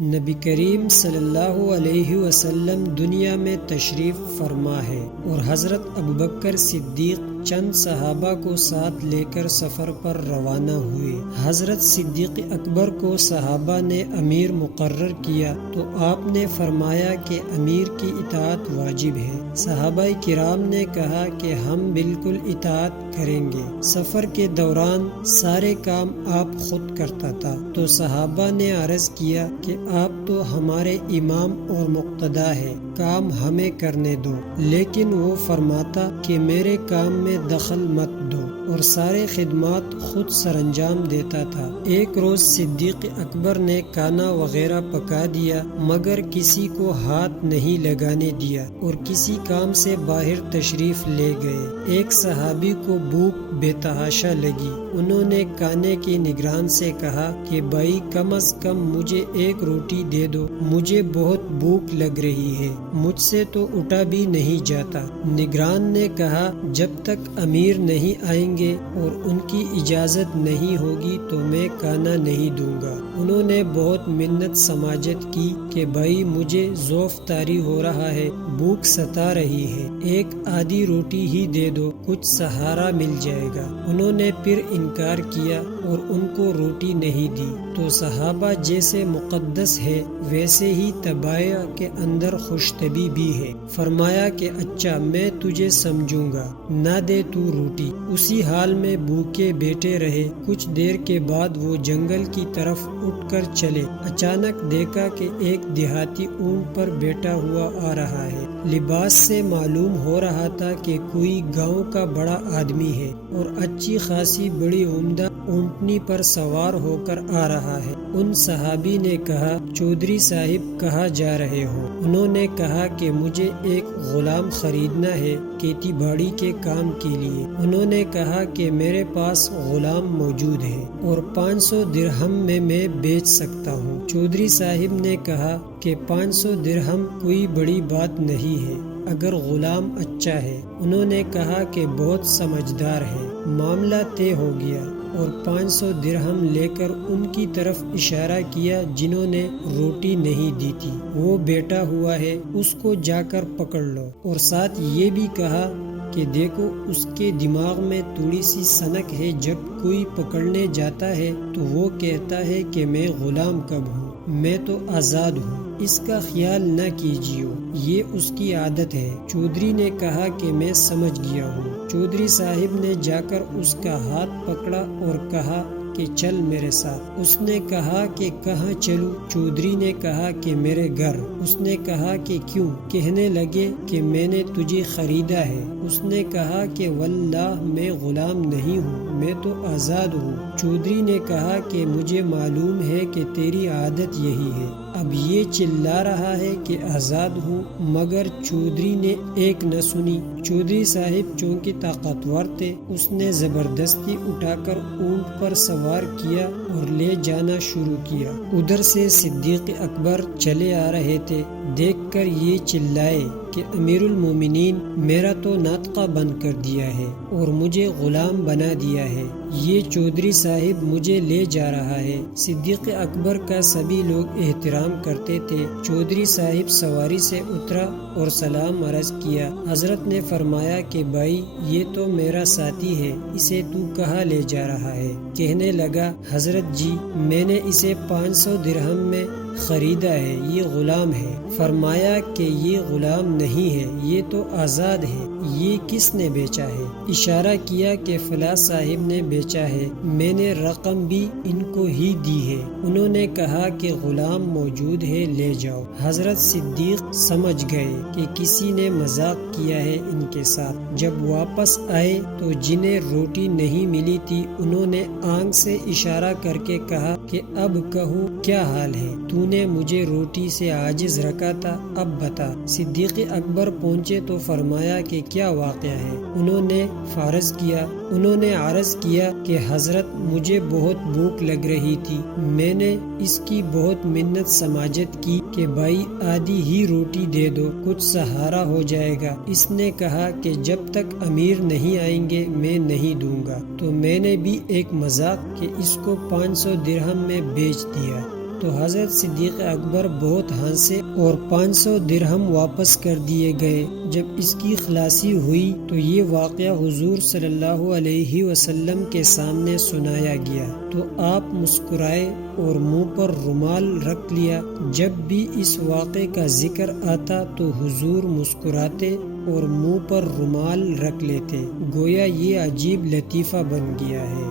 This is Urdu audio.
نبی کریم صلی اللہ علیہ وسلم دنیا میں تشریف فرما ہے اور حضرت ابوبکر صدیق چند صحابہ کو ساتھ لے کر سفر پر روانہ ہوئے۔ حضرت صدیق اکبر کو صحابہ نے امیر مقرر کیا تو آپ نے فرمایا کہ امیر کی اطاعت واجب ہے۔ صحابہ کرام نے کہا کہ ہم بالکل اطاعت کریں گے۔ سفر کے دوران سارے کام آپ خود کرتا تھا تو صحابہ نے عرض کیا کہ آپ تو ہمارے امام اور مقتدا ہے، کام ہمیں کرنے دو، لیکن وہ فرماتا کہ میرے کام میں دخل مت دو اور سارے خدمات خود سر انجام دیتا تھا۔ ایک روز صدیق اکبر نے کھانا وغیرہ پکا دیا مگر کسی کو ہاتھ نہیں لگانے دیا اور کسی کام سے باہر تشریف لے گئے۔ ایک صحابی کو بھوک بے تحاشا لگی، انہوں نے کھانے کے نگران سے کہا کہ بھائی کم از کم مجھے ایک روٹی دے دو، مجھے بہت بھوک لگ رہی ہے، مجھ سے تو اٹھا بھی نہیں جاتا۔ نگران نے کہا جب تک امیر نہیں آئیں گے اور ان کی اجازت نہیں ہوگی تو میں کھانا نہیں دوں گا۔ انہوں نے بہت منت سماجت کی کہ بھائی مجھے ذوف طاری ہو رہا ہے، بھوک ستا رہی ہے، ایک آدھی روٹی ہی دے دو، کچھ سہارا مل جائے گا۔ انہوں نے پھر انکار کیا اور ان کو روٹی نہیں دی تو صحابہ جیسے مقدس ہے ویسے ہی طبائع کے اندر خوش طبی بھی ہے۔ فرمایا کہ اچھا میں تجھے سمجھوں گا، نہ دے تو روٹی۔ اسی حال میں بھوکے بیٹھے رہے۔ کچھ دیر کے بعد وہ جنگل کی طرف اٹھ کر چلے۔ اچانک دیکھا کہ ایک دیہاتی اونٹ پر بیٹھا ہوا آ رہا ہے۔ لباس سے معلوم ہو رہا تھا کہ کوئی گاؤں کا بڑا آدمی ہے اور اچھی خاصی بڑی عمدہ اونٹنی پر سوار ہو کر آ رہا ہے۔ ان صحابی نے کہا چودھری صاحب کہاں جا رہے ہو؟ انہوں نے کہا کہ مجھے ایک غلام خریدنا ہے کھیتی باڑی کے کام کے لیے۔ انہوں نے کہا کہ میرے پاس غلام موجود ہے اور 500 درہم میں بیچ سکتا ہوں۔ چودھری صاحب نے کہا کہ 500 درہم کوئی بڑی بات نہیں ہے اگر غلام اچھا ہے۔ انہوں نے کہا کہ بہت سمجھدار ہے۔ معاملہ طے ہو گیا اور 500 درہم لے کر ان کی طرف اشارہ کیا جنہوں نے روٹی نہیں دی تھی۔ وہ بیٹھا ہوا ہے، اس کو جا کر پکڑ لو، اور ساتھ یہ بھی کہا کہ دیکھو اس کے دماغ میں تھوڑی سی سنک ہے، جب کوئی پکڑنے جاتا ہے تو وہ کہتا ہے کہ میں غلام کب ہوں، میں تو آزاد ہوں، اس کا خیال نہ کیجیے، یہ اس کی عادت ہے۔ چودھری نے کہا کہ میں سمجھ گیا ہوں۔ چودھری صاحب نے جا کر اس کا ہاتھ پکڑا اور کہا کہ چل میرے ساتھ۔ اس نے کہا کہ کہاں چلوں؟ چودھری نے کہا کہ میرے گھر۔ اس نے کہا کہ کیوں؟ کہنے لگے کہ میں نے تجھے خریدا ہے۔ اس نے کہا کہ واللہ میں غلام نہیں ہوں، میں تو آزاد ہوں۔ چودھری نے کہا کہ مجھے معلوم ہے کہ تیری عادت یہی ہے۔ اب یہ چلا رہا ہے کہ آزاد ہوں، مگر چودھری نے ایک نہ سنی۔ چودھری صاحب چونکہ طاقتور تھے، اس نے زبردستی اٹھا کر اونٹ پر سوار کیا اور لے جانا شروع کیا۔ ادھر سے صدیق اکبر چلے آ رہے تھے۔ دیکھ کر یہ چلائے کہ امیر المومنین میرا تو ناطقہ بند کر دیا ہے اور مجھے غلام بنا دیا ہے، یہ چودھری صاحب مجھے لے جا رہا ہے۔ صدیق اکبر کا سبھی لوگ احترام کرتے تھے۔ چودھری صاحب سواری سے اترا اور سلام عرض کیا۔ حضرت نے فرمایا کہ بھائی یہ تو میرا ساتھی ہے، اسے تو کہاں لے جا رہا ہے؟ کہنے لگا حضرت جی میں نے اسے 500 درہم میں خریدا ہے، یہ غلام ہے۔ فرمایا کہ یہ غلام نہیں ہے، یہ تو آزاد ہے، یہ کس نے بیچا ہے؟ اشارہ کیا کہ فلاں صاحب نے بیچا ہے، میں نے رقم بھی ان کو ہی دی ہے۔ انہوں نے کہا کہ غلام موجود ہے، لے جاؤ۔ حضرت صدیق سمجھ گئے کہ کسی نے مذاق کیا ہے ان کے ساتھ۔ جب واپس آئے تو جنہیں روٹی نہیں ملی تھی انہوں نے آنکھ سے اشارہ کر کے کہا کہ اب کہو کیا حال ہے، تو نے مجھے روٹی سے عاجز رکھا تھا، اب بتا۔ صدیق اکبر پہنچے تو فرمایا کہ کیا واقعہ ہے؟ انہوں نے فرض کیا۔ انہوں نے عرض کیا کہ حضرت مجھے بہت بھوک لگ رہی تھی، میں نے اس کی بہت منت سماجت کی کہ بھائی آدھی ہی روٹی دے دو، کچھ سہارا ہو جائے گا۔ اس نے کہا کہ جب تک امیر نہیں آئیں گے میں نہیں دوں گا، تو میں نے بھی ایک مذاق کہ اس کو 500 درہم میں بیچ دیا۔ تو حضرت صدیق اکبر بہت ہنسے اور 500 درہم واپس کر دیے گئے۔ جب اس کی خلاصی ہوئی تو یہ واقعہ حضور صلی اللہ علیہ وسلم کے سامنے سنایا گیا تو آپ مسکرائے اور منہ پر رومال رکھ لیا۔ جب بھی اس واقعے کا ذکر آتا تو حضور مسکراتے اور منہ پر رومال رکھ لیتے، گویا یہ عجیب لطیفہ بن گیا ہے۔